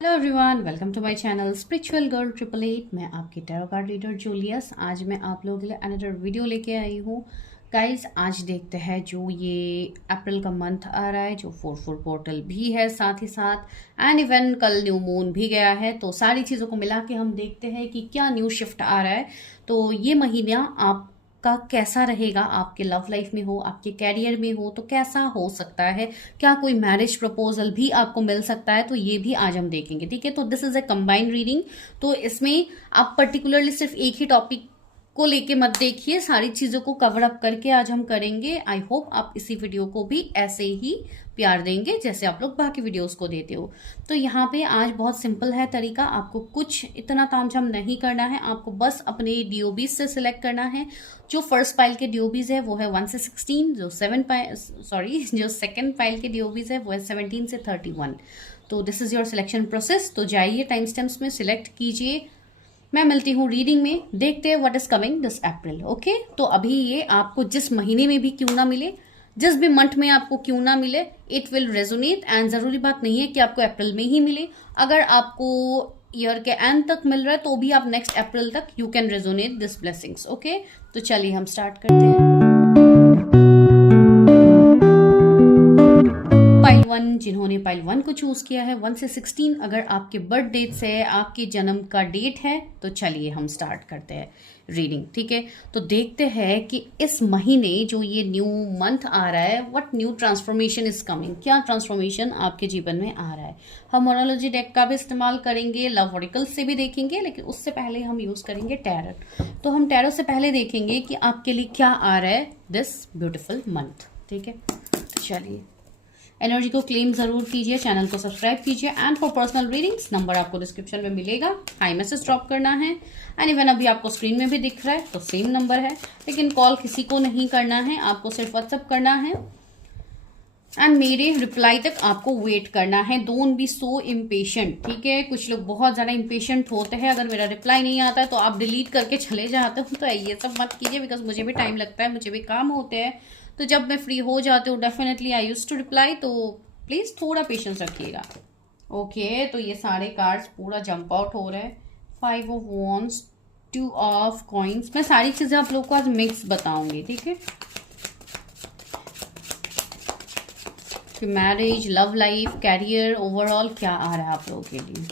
Hello everyone, welcome to my channel spiritual girl 888। मैं आपकी tarot card reader Julius. आज मैं आप लोगों के लिए अनदर वीडियो लेके आई हूँ। गाइस, आज देखते हैं जो ये अप्रैल का मंथ आ रहा है, जो 4/4 पोर्टल भी है साथ ही साथ, एंड इवन कल न्यू मून भी गया है। तो सारी चीज़ों को मिला के हम देखते हैं कि क्या न्यू शिफ्ट आ रहा है। तो ये महीना आप का कैसा रहेगा, आपके लव लाइफ में हो, आपके कैरियर में हो तो कैसा हो सकता है, क्या कोई मैरिज प्रपोजल भी आपको मिल सकता है, तो ये भी आज हम देखेंगे। ठीक है, तो this is a combined reading. तो इसमें आप पर्टिकुलरली सिर्फ एक ही टॉपिक को लेके मत देखिए, सारी चीजों को कवर अप करके आज हम करेंगे। आई होप आप इसी वीडियो को भी ऐसे ही प्यार देंगे जैसे आप लोग बाकी वीडियोस को देते हो। तो यहाँ पे आज बहुत सिंपल है तरीका, आपको कुछ इतना तामझाम नहीं करना है। आपको बस अपने डीओबीज से सिलेक्ट करना है। जो फर्स्ट पाइल के डीओबीज है वो है 1 से 16, जो सेकंड पाइल के डीओबीज है वो है 17 से 31। तो this is your selection process. तो जाइए टाइम स्टैम्प्स में सिलेक्ट कीजिए। मैं मिलती हूँ रीडिंग में, देखते हैं what is coming this April. Okay, तो अभी ये आपको जिस महीने में भी क्यों ना मिले, जिस भी मंथ में आपको क्यों ना मिले, इट विल रेजोनेट। एंड जरूरी बात नहीं है कि आपको अप्रैल में ही मिले। अगर आपको ईयर के एंड तक मिल रहा है तो भी आप नेक्स्ट अप्रैल तक you can resonate this blessings. Okay, तो चलिए हम स्टार्ट करते हैं। पाइल 1, जिन्होंने पाइल 1 को चूज किया है, 1 से 16 अगर आपके बर्थ डेट से आपके जन्म का डेट है तो चलिए हम स्टार्ट करते हैं रीडिंग। ठीक है, तो देखते हैं कि इस महीने जो ये न्यू मंथ आ रहा है, what new transformation is coming, क्या ट्रांसफॉर्मेशन आपके जीवन में आ रहा है। हम मोनोलॉजी डेक का भी इस्तेमाल करेंगे, लव ऑरिकल से भी देखेंगे, लेकिन उससे पहले हम यूज करेंगे टैरो। तो हम टैरो से पहले देखेंगे कि आपके लिए क्या आ रहा है दिस ब्यूटिफुल मंथ। ठीक है, तो चलिए एनर्जी को क्लेम जरूर कीजिए, चैनल को सब्सक्राइब कीजिए। And for personal readings number आपको डिस्क्रिप्शन में मिलेगा, हाई मैसेज ड्रॉप करना है। एंड इवन अभी आपको स्क्रीन में भी दिख रहा है तो सेम नंबर है, लेकिन कॉल किसी को नहीं करना है, आपको सिर्फ व्हाट्सअप करना है। एंड मेरे रिप्लाई तक आपको वेट करना है। Don't be so impatient. ठीक है, कुछ लोग बहुत ज्यादा इम्पेशेंट होते हैं, अगर मेरा रिप्लाई नहीं आता है तो आप डिलीट करके चले जाते हो। तो ये सब मत कीजिए, बिकॉज मुझे भी टाइम लगता है, मुझे भी काम होते हैं। तो जब मैं फ्री हो जाती हूँ definitely I use to reply. तो प्लीज थोड़ा पेशेंस रखिएगा। ओके, तो ये सारे कार्ड्स पूरा जंप आउट हो रहे हैं। 5 ऑफ वॉन्ड्स, 2 ऑफ कॉइन्स। मैं सारी चीजें आप लोग को आज मिक्स बताऊंगी। ठीक है, कि marriage, love life, career, overall क्या आ रहा है आप लोगों के लिए।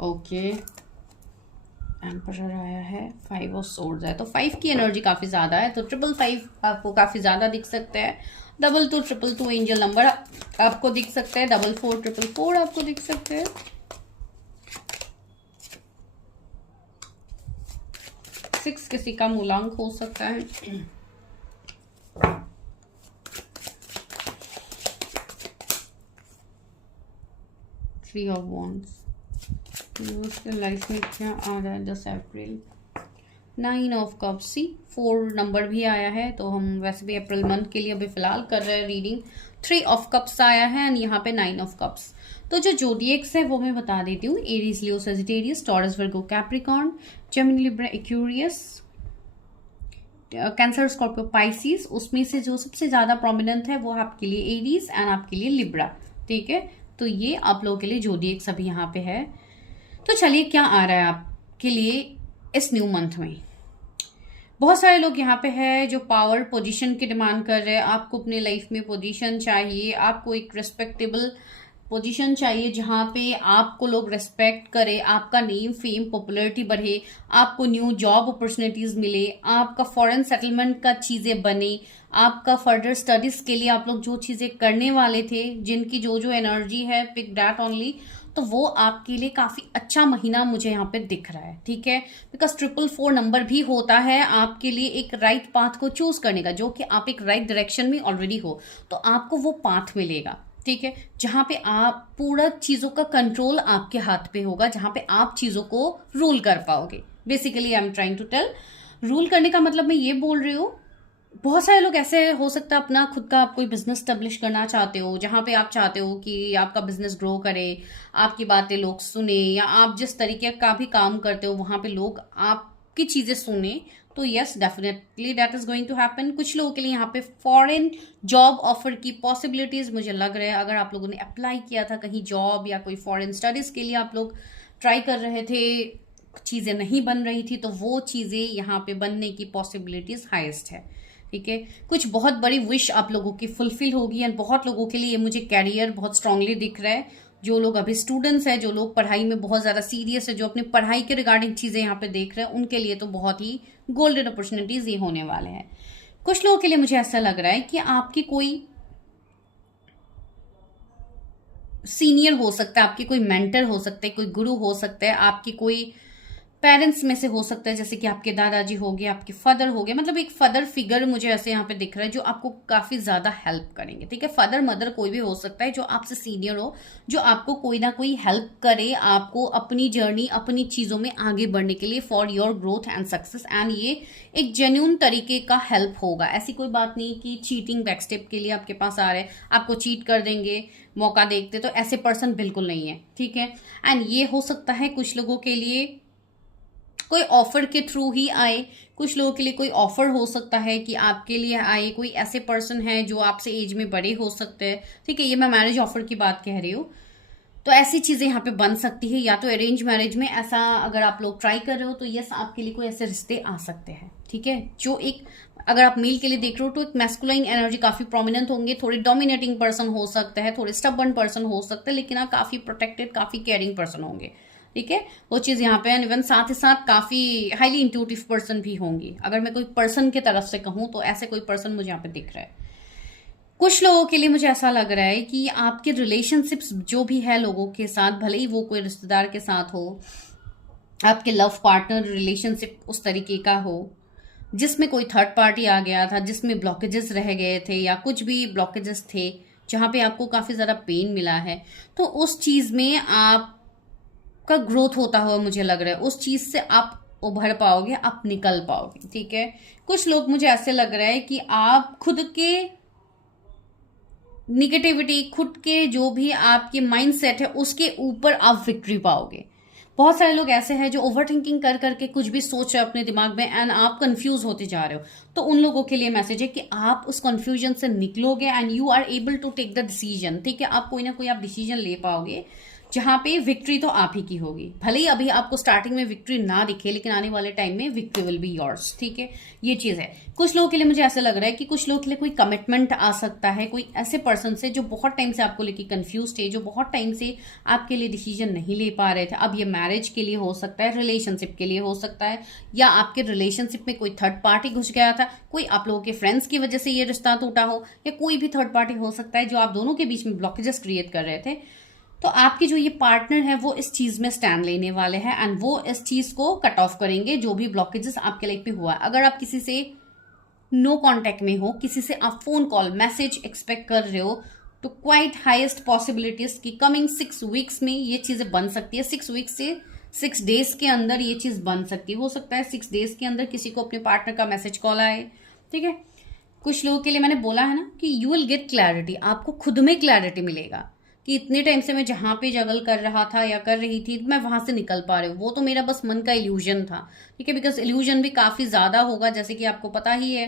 ओके, एम्परर आया है, 5 ऑफ सोर्ड्स है, तो 5 की एनर्जी काफी ज्यादा है। तो 555 आपको काफी ज्यादा दिख सकता है। 2222 एंजल नंबर आपको दिख सकता है। 4444 आपको दिख सकते हैं। 6 किसी का मूलांक हो सकता है। 3 ऑफ वॉन्ड्स। उसके लाइफ में क्या आ रहा है 10 अप्रैल। 9 ऑफ कप्स। सी 4 नंबर भी आया है, तो हम वैसे भी अप्रैल मंथ के लिए अभी फिलहाल कर रहे हैं रीडिंग। 3 ऑफ कप्स आया है एंड यहाँ पे 9 ऑफ कप्स। तो जो जोडिएक्स है वो मैं बता देती हूँ। Aries, Leo, Sagittarius, Taurus, Virgo, Capricorn, Gemini, Libra, Aquarius, Cancer, Scorpio, Pisces. उसमें से जो सबसे ज्यादा प्रोमिनेंट है वो आपके लिए एरीज एंड आपके लिए लिब्रा। ठीक है, तो ये आप लोगों के लिए जोडिएक्स अभी यहाँ पे है। तो चलिए क्या आ रहा है आपके लिए इस न्यू मंथ में। बहुत सारे लोग यहाँ पे है जो पावर पोजीशन की डिमांड कर रहे हैं। आपको अपने लाइफ में पोजीशन चाहिए, आपको एक रिस्पेक्टेबल पोजीशन चाहिए जहाँ पे आपको लोग रेस्पेक्ट करे, आपका नेम, फेम, पॉपुलैरिटी बढ़े, आपको न्यू जॉब अपॉर्चुनिटीज मिले, आपका फॉरेन सेटलमेंट का चीजें बने, आपका फर्दर स्टडीज के लिए आप लोग जो चीजें करने वाले थे, जिनकी जो जो एनर्जी है, पिक दैट ओनली। तो वो आपके लिए काफी अच्छा महीना मुझे यहाँ पे दिख रहा है। ठीक है, बिकॉज 444 नंबर भी होता है आपके लिए एक राइट पाथ को चूज करने का, जो कि आप एक राइट डायरेक्शन में ऑलरेडी हो, तो आपको वो पाथ मिलेगा। ठीक है, जहां पे आप पूरा चीजों का कंट्रोल आपके हाथ पे होगा, जहां पे आप चीजों को रूल कर पाओगे। Basically I am trying to tell, rule करने का मतलब मैं ये बोल रही हूँ, बहुत सारे लोग ऐसे हो सकता है अपना खुद का आप कोई बिजनेस स्टेब्लिश करना चाहते हो, जहां पे आप चाहते हो कि आपका बिजनेस ग्रो करे, आपकी बातें लोग सुने, या आप जिस तरीके का भी काम करते हो वहां पे लोग आप आपकी चीजें सुने तो yes definitely that is going to happen. कुछ लोगों के लिए यहाँ पे फॉरेन जॉब ऑफर की पॉसिबिलिटीज मुझे लग रहा है। अगर आप लोगों ने अप्लाई किया था कहीं जॉब या कोई फॉरेन स्टडीज के लिए आप लोग ट्राई कर रहे थे, चीजें नहीं बन रही थी, तो वो चीजें यहाँ पे बनने की पॉसिबिलिटीज हाईएस्ट है। ठीक है, कुछ बहुत बड़ी विश आप लोगों की फुलफिल होगी एंड बहुत लोगों के लिए मुझे कैरियर बहुत स्ट्रांगली दिख रहा है। जो लोग अभी स्टूडेंट्स हैं, जो लोग पढ़ाई में बहुत ज़्यादा सीरियस है, जो अपनी पढ़ाई के रिगार्डिंग चीज़ें यहाँ पे देख रहे हैं, उनके लिए तो बहुत ही गोल्डन अपॉर्चुनिटीज ये होने वाले हैं। कुछ लोगों के लिए मुझे ऐसा लग रहा है कि आपकी कोई सीनियर हो सकता है, आपकी कोई मेंटर हो सकता है, कोई गुरु हो सकता है, आपकी कोई पेरेंट्स में से हो सकता है, जैसे कि आपके दादाजी हो गए, आपके फादर हो गए, मतलब एक फादर फिगर मुझे ऐसे यहाँ पे दिख रहा है जो आपको काफी ज्यादा हेल्प करेंगे। ठीक है, फादर मदर कोई भी हो सकता है जो आपसे सीनियर हो, जो आपको कोई ना कोई हेल्प करे आपको अपनी जर्नी, अपनी चीजों में आगे बढ़ने के लिए, for your growth and success. And ये एक जेन्यून तरीके का हेल्प होगा। ऐसी कोई बात नहीं कि चीटिंग बैकस्टेप के लिए आपके पास आ रहे हैं, आपको चीट कर देंगे मौका देखते, तो ऐसे पर्सन बिल्कुल नहीं है। ठीक है, एंड ये हो सकता है कुछ लोगों के लिए कोई ऑफर के थ्रू ही आए, कुछ लोगों के लिए कोई ऑफर हो सकता है कि आपके लिए आए, कोई ऐसे पर्सन है जो आपसे एज में बड़े हो सकते हैं। ठीक है, ये मैं मैरिज ऑफर की बात कह रही हूँ। तो ऐसी चीजें यहाँ पे बन सकती है, या तो अरेंज मैरिज में ऐसा अगर आप लोग ट्राई कर रहे हो तो यस आपके लिए कोई ऐसे रिश्ते आ सकते हैं। ठीक है, जो एक अगर आप मेल के लिए देख रहे हो तो एक मैस्कुलाइन एनर्जी काफी प्रोमिनेंट होंगे, थोड़े डोमिनेटिंग पर्सन हो सकता है, थोड़े स्टबर्न पर्सन हो सकते हैं, लेकिन आप काफी प्रोटेक्टेड, काफी केयरिंग पर्सन होंगे। ठीक है, वो चीज यहाँ पे इवन साथ ही साथ काफी हाईली इंट्यूटिव पर्सन भी होंगी। अगर मैं कोई पर्सन की तरफ से कहूँ तो ऐसे कोई पर्सन मुझे यहाँ पे दिख रहा है। कुछ लोगों के लिए मुझे ऐसा लग रहा है कि आपके रिलेशनशिप्स जो भी है लोगों के साथ, भले ही वो कोई रिश्तेदार के साथ हो, आपके लव पार्टनर रिलेशनशिप उस तरीके का हो जिसमें कोई थर्ड पार्टी आ गया था, जिसमें ब्लॉकेजेस रह गए थे या कुछ भी ब्लॉकेजेस थे जहां पे आपको काफी ज्यादा पेन मिला है, तो उस चीज में आपका ग्रोथ होता हुआ मुझे लग रहा है। उस चीज से आप उभर पाओगे, आप निकल पाओगे। ठीक है, कुछ लोग मुझे ऐसे लग रहा है कि आप खुद के निगेटिविटी, खुद के जो भी आपके माइंड सेट है उसके ऊपर आप विक्ट्री पाओगे। बहुत सारे लोग ऐसे हैं जो ओवर थिंकिंग कर करके कुछ भी सोच रहे हो अपने दिमाग में एंड आप कंफ्यूज होते जा रहे हो, तो उन लोगों के लिए मैसेज है कि आप उस कंफ्यूजन से निकलोगे and you are able to take the decision. ठीक है, आप कोई ना कोई आप डिसीजन ले पाओगे जहां पे विक्ट्री तो आप ही की होगी। भले ही अभी आपको स्टार्टिंग में विक्ट्री ना दिखे, लेकिन आने वाले टाइम में विक्ट्री विल बी योर्स। ठीक है, ये चीज है। कुछ लोगों के लिए मुझे ऐसा लग रहा है कि कुछ लोगों के लिए कोई कमिटमेंट आ सकता है, कोई ऐसे पर्सन से जो बहुत टाइम से आपको लेके कंफ्यूज थे, जो बहुत टाइम से आपके लिए डिसीजन नहीं ले पा रहे थे। अब ये मैरिज के लिए हो सकता है, रिलेशनशिप के लिए हो सकता है, या आपके रिलेशनशिप में कोई थर्ड पार्टी घुस गया था, कोई आप लोगों के फ्रेंड्स की वजह से ये रिश्ता टूटा हो, या कोई भी थर्ड पार्टी हो सकता है जो आप दोनों के बीच में ब्लॉकेजेस क्रिएट कर रहे थे। तो आपके जो ये पार्टनर है वो इस चीज में स्टैंड लेने वाले हैं एंड वो इस चीज को कट ऑफ करेंगे, जो भी ब्लॉकेजेस आपके लाइफ में हुआ है। अगर आप किसी से नो कांटेक्ट में हो, किसी से आप फोन कॉल मैसेज एक्सपेक्ट कर रहे हो, तो क्वाइट हाईएस्ट पॉसिबिलिटीज की कमिंग 6 वीक्स में ये चीजें बन सकती है। 6 वीक्स से 6 डेज के अंदर ये चीज बन सकती है। हो सकता है 6 डेज के अंदर किसी को अपने पार्टनर का मैसेज कॉल आए। ठीक है, कुछ लोगों के लिए मैंने बोला है ना कि यू विल गेट क्लैरिटी, आपको खुद में क्लैरिटी मिलेगा कि इतने टाइम से मैं जहां पे जगल कर रहा था या कर रही थी मैं वहां से निकल पा रही हूँ, वो तो मेरा बस मन का इल्यूजन था। ठीक है, बिकॉज इल्यूजन भी काफी ज्यादा होगा, जैसे कि आपको पता ही है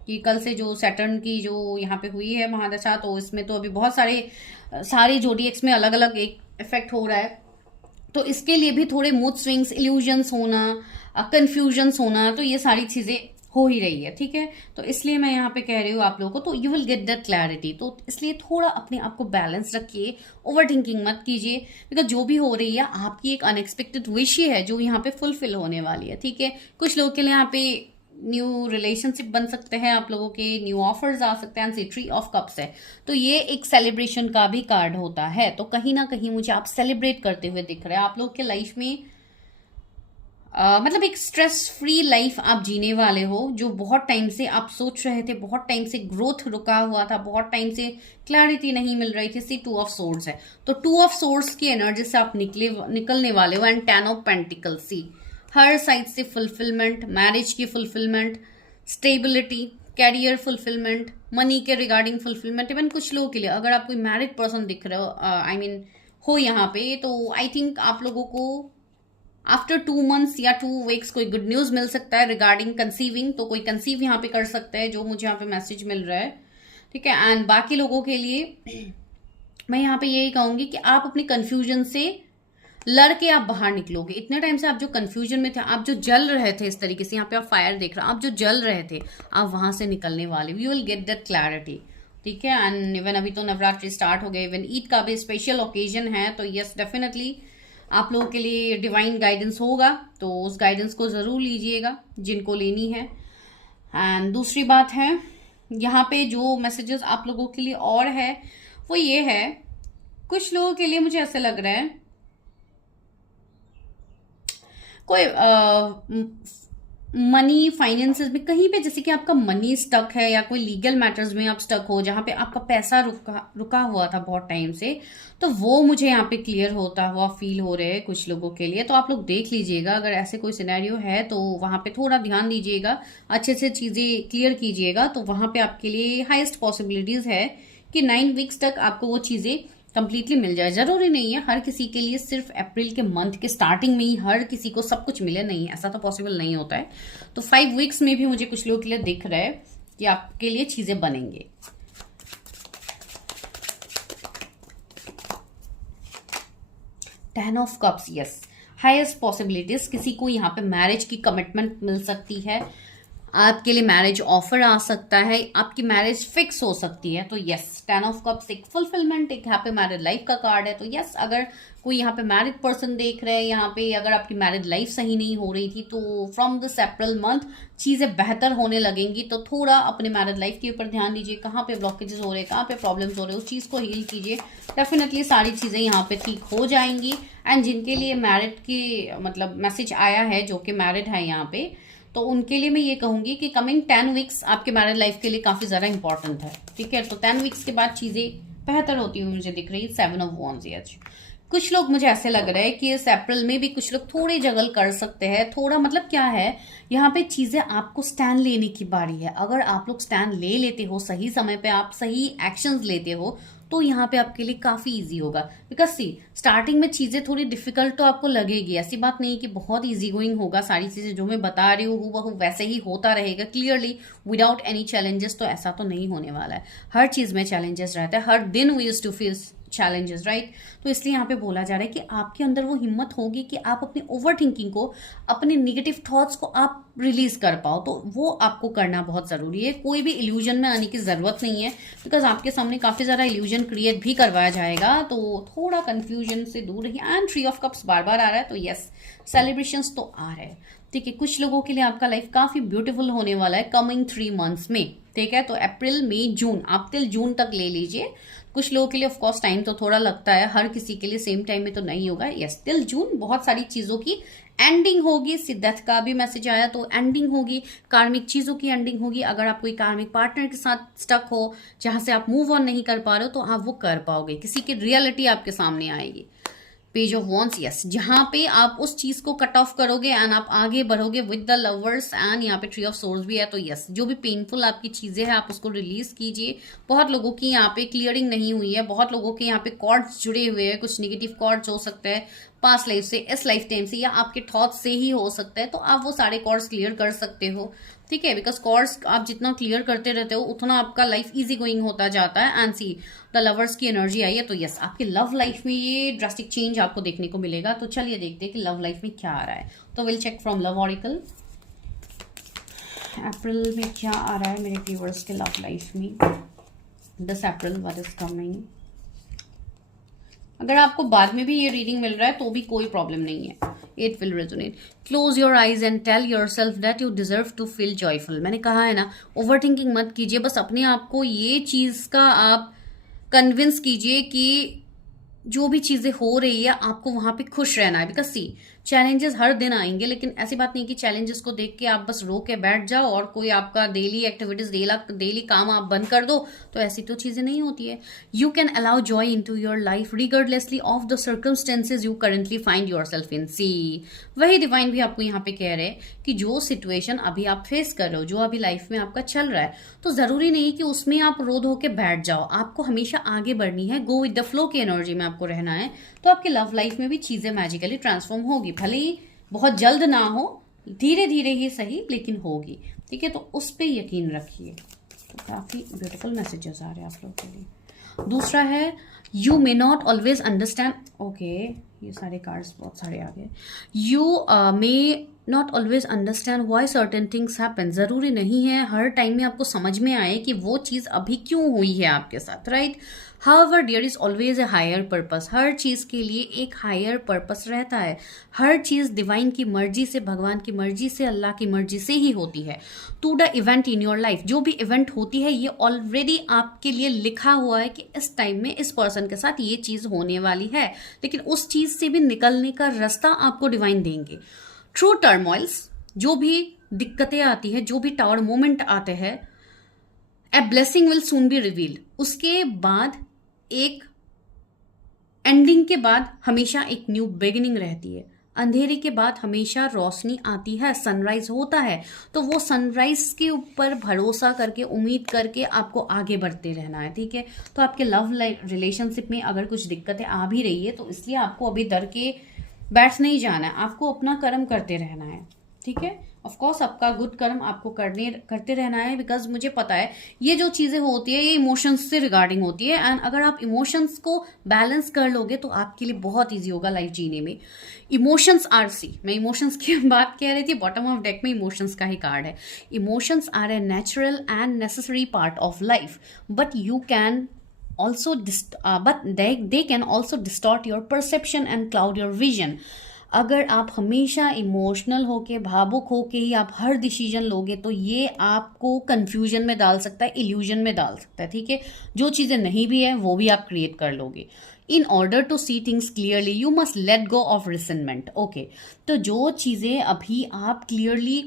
कि कल से जो सैटर्न की जो यहाँ पे हुई है महादशा, तो इसमें तो अभी बहुत सारे जोडिएक्स में अलग अलग एक इफेक्ट हो रहा है। तो इसके लिए भी थोड़े मूड स्विंग्स, इल्यूजन्स होना, कंफ्यूजन्स होना, तो ये सारी चीजें हो ही रही है। ठीक है, तो इसलिए मैं यहाँ पे कह रही हूँ आप लोगों को, तो you will get that clarity. तो इसलिए थोड़ा अपने आप को बैलेंस रखिए, ओवर थिंकिंग मत कीजिए, बिकॉज जो भी हो रही है आपकी एक अनएक्सपेक्टेड विश ही है जो यहाँ पे फुलफिल होने वाली है। ठीक है, कुछ लोगों के लिए यहाँ पे न्यू रिलेशनशिप बन सकते हैं, आप लोगों के न्यू ऑफर्स आ सकते हैं। ट्री ऑफ कप्स है, तो ये एक सेलिब्रेशन का भी कार्ड होता है, तो कहीं ना कहीं मुझे आप सेलिब्रेट करते हुए दिख रहे हैं। आप लोग के लाइफ में मतलब एक स्ट्रेस फ्री लाइफ आप जीने वाले हो, जो बहुत टाइम से आप सोच रहे थे, बहुत टाइम से ग्रोथ रुका हुआ था, बहुत टाइम से क्लैरिटी नहीं मिल रही थी। सी 2 ऑफ सोर्ड्स है, तो 2 ऑफ सोर्ड्स की एनर्जी से आप निकलने वाले हो। एंड 10 ऑफ पेंटिकल्स, सी हर साइड से फुलफिलमेंट, मैरिज की fulfilment, stability, career fulfilment, money के रिगार्डिंग फुलफिलमेंट। इवन कुछ लोगों के लिए अगर आप कोई मैरिड पर्सन दिख रहे हो, आई मीन हो यहाँ पे, तो आई थिंक आप लोगों को आफ्टर 2 मंथ्स या 2 वीक्स कोई गुड न्यूज मिल सकता है रिगार्डिंग कंसीविंग, तो कोई कंसीव यहाँ पे कर सकता है, जो मुझे यहाँ पे मैसेज मिल रहा है। ठीक है, एंड बाकी लोगों के लिए मैं यहाँ पे यही कहूंगी कि आप अपनी कंफ्यूजन से लड़ के आप बाहर निकलोगे। इतने टाइम से आप जो कंफ्यूजन में थे, आप जो जल रहे थे, इस तरीके से यहाँ पे आप फायर देख रहे हो, आप जो जल रहे थे, आप वहां से निकलने वाले, you will get that clarity. ठीक है, एंड इवन अभी तो नवरात्रि स्टार्ट हो गए, इवन ईद का भी स्पेशल ओकेजन है, तो यस डेफिनेटली आप लोगों के लिए डिवाइन गाइडेंस होगा, तो उस गाइडेंस को जरूर लीजिएगा जिनको लेनी है। एंड दूसरी बात है, यहाँ पे जो मैसेजेस आप लोगों के लिए और है वो ये है, कुछ लोगों के लिए मुझे ऐसा लग रहा है कोई मनी फाइनेंसेस में कहीं पे, जैसे कि आपका मनी स्टक है या कोई लीगल मैटर्स में आप स्टक हो, जहां पे आपका पैसा रुका हुआ था बहुत टाइम से, तो वो मुझे यहाँ पे क्लियर होता हुआ फील हो रहे हैं कुछ लोगों के लिए। तो आप लोग देख लीजिएगा, अगर ऐसे कोई सिनेरियो है तो वहां पे थोड़ा ध्यान दीजिएगा, अच्छे से चीजें क्लियर कीजिएगा, तो वहां पे आपके लिए हाईएस्ट पॉसिबिलिटीज है कि 9 वीक्स तक आपको वो चीजें कंप्लीटली मिल जाए। जरूरी नहीं है हर किसी के लिए सिर्फ अप्रैल के मंथ के स्टार्टिंग में ही हर किसी को सब कुछ मिले, नहीं, ऐसा तो पॉसिबल नहीं होता है। तो 5 वीक्स में भी मुझे कुछ लोगों के लिए दिख रहा है कि आपके लिए चीजें बनेंगे। Ten of cups, yes, highest possibilities, किसी को यहाँ पे मैरिज की कमिटमेंट मिल सकती है, आपके लिए मैरिज ऑफर आ सकता है, आपकी मैरिज फिक्स हो सकती है। तो यस, 10 ऑफ कप्स एक फुलफिलमेंट, एक हैप्पी मैरिड लाइफ का कार्ड है। तो यस, अगर कोई यहाँ पे मैरिड पर्सन देख रहे हैं, यहाँ पे अगर आपकी मैरिड लाइफ सही नहीं हो रही थी, तो फ्रॉम दिस अप्रैल मंथ चीजें बेहतर होने लगेंगी। तो थोड़ा अपने मैरिड लाइफ के ऊपर ध्यान दीजिए, कहाँ पे ब्लॉकेजेस हो रहे हैं, कहाँ पे प्रॉब्लम्स हो रहे हैं, उस चीज को हील कीजिए, डेफिनेटली सारी चीजें यहाँ पे ठीक हो जाएंगी। एंड जिनके लिए मैरिड की मतलब मैसेज आया है, जो कि मैरिड है यहाँ पे, तो उनके लिए मैं ये कहूंगी कि कमिंग 10 वीक्स आपके मैरिड लाइफ के लिए काफी ज्यादा इंपॉर्टेंट है। ठीक है, तो 10 वीक्स के बाद चीजें बेहतर होती हुई मुझे दिख रही है। 7 ऑफ वॉन्ड्स, कुछ लोग, मुझे ऐसे लग रहा है कि इस अप्रैल में भी कुछ लोग थोड़ी जगल कर सकते हैं, थोड़ा मतलब क्या है, यहाँ पे चीजें आपको स्टैंड लेने की बारी है। अगर आप लोग स्टैंड ले लेते हो, सही समय पे आप सही एक्शंस लेते हो, तो यहाँ पे आपके लिए काफी इजी होगा। बिकॉज सी, स्टार्टिंग में चीजें थोड़ी डिफिकल्ट तो आपको लगेगी, ऐसी बात नहीं कि बहुत इजी गोइंग होगा। सारी चीजें जो मैं बता रही हूँ वो वैसे ही होता रहेगा क्लियरली विदाउट एनी चैलेंजेस, तो ऐसा तो नहीं होने वाला है। हर चीज में चैलेंजेस रहता है, हर दिन we used to face challenges, right. तो इसलिए यहाँ पे बोला जा रहा है कि आपके अंदर वो हिम्मत होगी कि आप अपनी ओवर थिंकिंग को, अपने निगेटिव थॉट्स को आप रिलीज कर पाओ, तो वो आपको करना बहुत जरूरी है। कोई भी इल्यूजन में आने की जरूरत नहीं है, बिकॉज आपके सामने काफी ज्यादा इल्यूजन क्रिएट भी करवाया जाएगा। तो थोड़ा कंफ्यूजन से दूर रहिए। एंड 3 ऑफ कप्स बार बार आ रहा है, तो यस, सेलिब्रेशंस तो आ रहे हैं। ठीक है, कुछ लोगों के लिए आपका लाइफ काफी ब्यूटीफुल होने वाला है कमिंग 3 मंथ्स में। ठीक है, तो अप्रैल, मई, जून, आप टिल जून तक ले लीजिए। कुछ लोगों के लिए ऑफकोर्स टाइम तो थोड़ा लगता है, हर किसी के लिए सेम टाइम में तो नहीं होगा। यस, टिल जून बहुत सारी चीजों की एंडिंग होगी। सिद्धार्थ का भी मैसेज आया, तो एंडिंग होगी, कार्मिक चीजों की एंडिंग होगी। अगर आप कोई कार्मिक पार्टनर के साथ स्टक हो, जहां से आप मूव ऑन नहीं कर पा रहे हो, तो आप वो कर पाओगे, किसी की रियलिटी आपके सामने आएगी। पेज ऑफ वॉन्स, यस, जहां पे आप उस चीज को कट ऑफ करोगे एंड आप आगे बढ़ोगे विद द लवर्स। एंड यहाँ पे 3 ऑफ सोर्ड्स भी है, तो यस, जो भी पेनफुल आपकी चीजें हैं आप उसको रिलीज कीजिए। बहुत लोगों की यहाँ पे क्लियरिंग नहीं हुई है, बहुत लोगों के यहाँ पे कॉर्ड्स जुड़े हुए हैं, कुछ नेगेटिव कॉर्ड्स हो सकते हैं पास्ट लाइफ से, इस लाइफ टाइम से, या आपके थॉट्स से ही हो सकता है। तो आप वो सारे कॉर्ड्स क्लियर कर सकते हो। ठीक है, बिकॉज कॉर्ड्स आप जितना क्लियर करते रहते हो उतना आपका लाइफ इजी गोइंग होता जाता है। एंड सी, द लवर्स की एनर्जी आई है, तो यस, आपकी लव लाइफ में ये ड्रास्टिक चेंज आपको देखने को मिलेगा। तो चलिए देखते हैं कि लव लाइफ में क्या आ रहा है। तो will check from love oracle, April में क्या आ रहा है मेरे व्यूअर्स के लव लाइफ में। This April what is coming. अगर आपको बाद में भी ये रीडिंग मिल रहा है तो भी कोई प्रॉब्लम नहीं है, it will resonate. Close your eyes and tell yourself that you deserve to feel joyful. मैंने कहा है ना, ओवर थिंकिंग मत कीजिए, बस अपने आप को ये चीज का आप कन्विंस कीजिए कि जो भी चीजें हो रही है आपको वहां पे खुश रहना है। बिकॉज सी, चैलेंजेस हर दिन आएंगे, लेकिन ऐसी बात नहीं कि चैलेंजेस को देख के आप बस रो के बैठ जाओ और कोई आपका डेली एक्टिविटीज, डेली काम आप बंद कर दो, तो ऐसी तो चीजें नहीं होती है। You can allow joy in to your life regardlessly of the circumstances you currently find yourself in. See, वही डिवाइन भी आपको यहाँ पे कह रहे हैं कि जो सिचुएशन अभी आप फेस कर रहे हो, जो अभी लाइफ में आपका चल रहा है, तो जरूरी नहीं कि उसमें आप रो धो के बैठ जाओ, आपको हमेशा आगे बढ़नी है, गो विद द फ्लो की एनर्जी में आपको रहना है। तो आपके लव लाइफ में भी चीजें मैजिकली ट्रांसफॉर्म होगी। भले ही बहुत जल्द ना हो, धीरे धीरे ही सही लेकिन होगी, ठीक है। तो उस पर यकीन रखिए। तो काफ़ी ब्यूटीफुल मैसेजेस आ रहे हैं आप लोगों के लिए। दूसरा है you may not always understand, okay, ये सारे कार्ड्स बहुत सारे आ गए। You may not always understand why certain things happen, ज़रूरी नहीं है हर टाइम में आपको समझ में आए कि वो चीज़ अभी क्यों हुई है आपके साथ, right. However there is always a higher purpose, हर चीज़ के लिए एक हायर पर्पस रहता है। हर चीज़ डिवाइन की मर्जी से, भगवान की मर्जी से, अल्लाह की मर्जी से ही होती है। To the event in your life, जो भी इवेंट होती है ये ऑलरेडी आपके लिए लिखा हुआ है कि इस टाइम में इस पर्सन के साथ ये चीज़ होने वाली है, लेकिन उस चीज़ से भी निकलने का रास्ता आपको डिवाइन देंगे। थ्रू टर्मोइल्स, जो भी दिक्कतें आती है, जो भी टावर मोमेंट आते हैं, a blessing will soon be reveal, उसके बाद एक एंडिंग के बाद हमेशा एक न्यू बिगिनिंग रहती है। अंधेरे के बाद हमेशा रोशनी आती है, सनराइज होता है। तो वो सनराइज के ऊपर भरोसा करके, उम्मीद करके आपको आगे बढ़ते रहना है, ठीक है। तो आपके लव रिलेशनशिप में अगर कुछ दिक्कतें आ भी रही है तो इसलिए आपको अभी डर के बैठ नहीं जाना है, आपको अपना कर्म करते रहना है, ठीक है। ऑफ कोर्स आपका गुड कर्म आपको करते रहना है, बिकॉज मुझे पता है ये जो चीजें होती है ये इमोशंस से रिगार्डिंग होती है, एंड अगर आप इमोशंस को बैलेंस कर लोगे तो आपके लिए बहुत ईजी होगा लाइफ जीने में। इमोशंस आर सी, मैं इमोशंस की बात कह रही थी, बॉटम ऑफ डेक में इमोशंस का ही कार्ड है। Emotions are a natural and necessary part of life, but you can also but they can also distort your perception and cloud your vision। अगर आप हमेशा इमोशनल होके, भावुक होके ही आप हर डिसीजन लोगे तो ये आपको कंफ्यूजन में डाल सकता है, इल्यूजन में डाल सकता है, ठीक है। जो चीज़ें नहीं भी है वो भी आप क्रिएट कर लोगे। In order to see things clearly you must let go of resentment, okay. तो जो चीज़ें अभी आप क्लियरली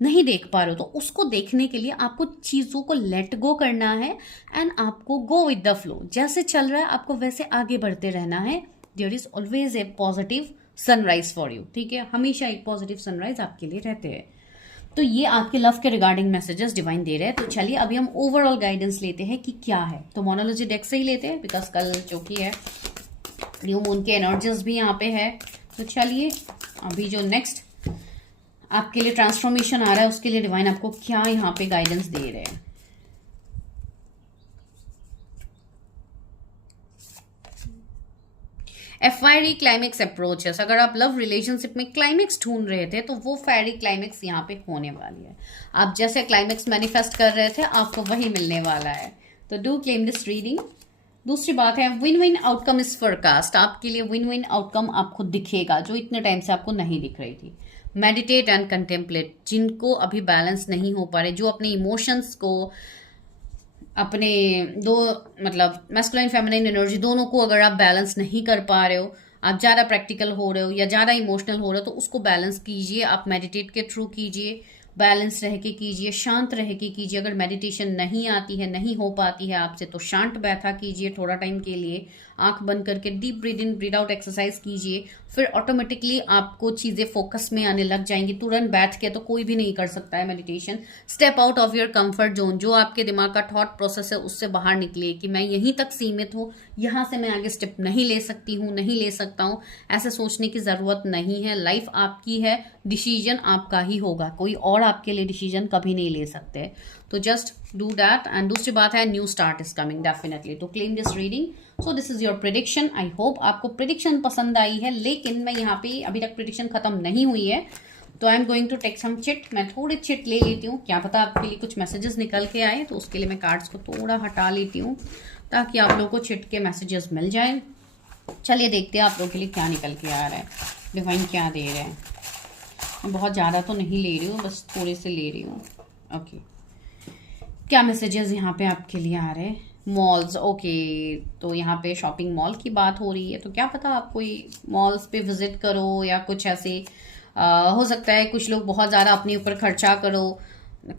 नहीं देख पा रहे हो तो उसको देखने के लिए आपको चीज़ों को लेट गो करना है, एंड आपको गो विद द फ्लो, जैसे चल रहा है आपको वैसे आगे बढ़ते रहना है। There is always a positive sunrise for you, ठीक है। हमेशा एक पॉजिटिव सनराइज आपके लिए रहते हैं। तो ये आपके लव के रिगार्डिंग मैसेजेस डिवाइन दे रहे हैं। तो चलिए अभी हम ओवरऑल गाइडेंस लेते हैं कि क्या है। तो मोनोलॉजी डेक से ही लेते हैं, बिकॉज कल जो कि है न्यू मून के एनर्जीज भी यहाँ पे है। तो चलिए अभी जो नेक्स्ट आपके लिए ट्रांसफॉर्मेशन आ रहा है उसके लिए डिवाइन आपको क्या यहाँ पे गाइडेंस दे रहे हैं। ए फायरी क्लाइमेक्स अप्रोचेस, अगर आप लव रिलेशनशिप में क्लाइमेक्स ढूंढ रहे थे तो वो फायरी क्लाइमेक्स यहाँ पे होने वाली है। आप जैसे क्लाइमेक्स मैनिफेस्ट कर रहे थे आपको वही मिलने वाला है। तो डू क्लेम दिस रीडिंग। दूसरी बात है win win outcome is forecast, आपके लिए विन विन आउटकम आपको दिखेगा जो इतने टाइम से आपको नहीं दिख रही थी। मेडिटेट एंड कंटेम्पलेट, जिनको अभी बैलेंस नहीं हो पा रहे, जो अपने इमोशंस को, अपने दो मतलब मैस्कुलाइन फेमिनाइन एनर्जी दोनों को अगर आप बैलेंस नहीं कर पा रहे हो, आप ज़्यादा प्रैक्टिकल हो रहे हो या ज़्यादा इमोशनल हो रहे हो, तो उसको बैलेंस कीजिए। आप मेडिटेट के थ्रू कीजिए, बैलेंस रह के कीजिए, शांत रह के कीजिए। अगर मेडिटेशन नहीं आती है, नहीं हो पाती है आपसे, तो शांत बैठा कीजिए थोड़ा टाइम के लिए, आंख बंद करके deep breathe in breathe out exercise कीजिए। फिर ऑटोमेटिकली आपको चीज़ें फोकस में आने लग जाएंगी। तुरंत बैठ के तो कोई भी नहीं कर सकता है meditation. Step out of your comfort zone, जो आपके दिमाग का थॉट प्रोसेस है उससे बाहर निकलिए कि मैं यहीं तक सीमित हूँ, यहाँ से मैं आगे स्टेप नहीं ले सकती हूँ, नहीं ले सकता हूँ। ऐसे सोचने की ज़रूरत नहीं है। लाइफ आपकी है, डिसीजन आपका ही होगा, कोई और आपके लिए डिसीजन कभी नहीं ले सकते। तो जस्ट डू दैट। एंड दूसरी बात है new start is coming definitely. तो claim this reading. So this is your prediction. I hope आपको प्रिडिक्शन पसंद आई है, लेकिन मैं यहाँ पे अभी तक प्रिडिक्शन खत्म नहीं हुई है, तो I am going to take some chit. मैं थोड़ी चिट ले लेती हूँ, क्या पता आपके लिए कुछ मैसेजेस निकल के आए, तो उसके लिए मैं कार्ड्स को थोड़ा हटा लेती हूँ ताकि आप लोगों को चिट के मैसेजेस मिल जाए। चलिए देखते हैं आप लोगों के लिए क्या निकल के आ रहा है, डिवाइन क्या दे रहे हैं। मैं बहुत ज़्यादा तो नहीं ले रही हूँ, बस थोड़े से ले रही हूँ। ओके, क्या मैसेजेस यहाँ पे आपके लिए आ रहे हैं। मॉल्स, ओके, तो यहाँ पे शॉपिंग मॉल की बात हो रही है, तो क्या पता आप कोई मॉल्स पे विजिट करो या कुछ ऐसे हो सकता है कुछ लोग बहुत ज़्यादा अपने ऊपर खर्चा करो,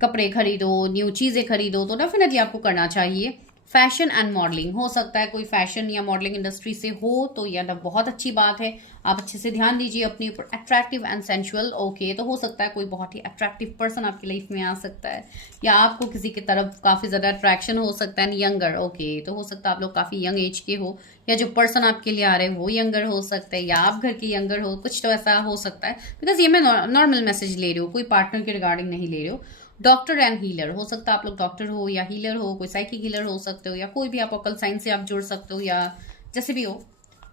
कपड़े खरीदो, न्यू चीज़ें खरीदो, तो डेफिनेटली आपको करना चाहिए। फैशन एंड मॉडलिंग, हो सकता है कोई फैशन या मॉडलिंग इंडस्ट्री से हो, तो यह बहुत अच्छी बात है। आप अच्छे से ध्यान दीजिए अपने ऊपर। अट्रैक्टिव एंड सेंशुअल, ओके, तो हो सकता है कोई बहुत ही अट्रैक्टिव पर्सन आपकी लाइफ में आ सकता है, या आपको किसी की तरफ काफी ज्यादा अट्रैक्शन हो सकता है। यंगर, ओके, तो हो सकता है आप लोग काफी यंग एज के हो, या जो पर्सन आपके लिए आ रहे हैं वो यंगर हो सकता है, या आप घर के यंगर हो, कुछ तो ऐसा हो सकता है। बिकॉज ये मैं नॉर्मल मैसेज ले रही हूँ, कोई पार्टनर के रिगार्डिंग नहीं ले रही हूँ। डॉक्टर एंड हीलर, हो सकता है आप लोग डॉक्टर हो या हीलर हो, कोई साइकिक हीलर हो सकते हो, या कोई भी आप ऑकल्ट साइंस से आप जुड़ सकते हो, या जैसे भी हो।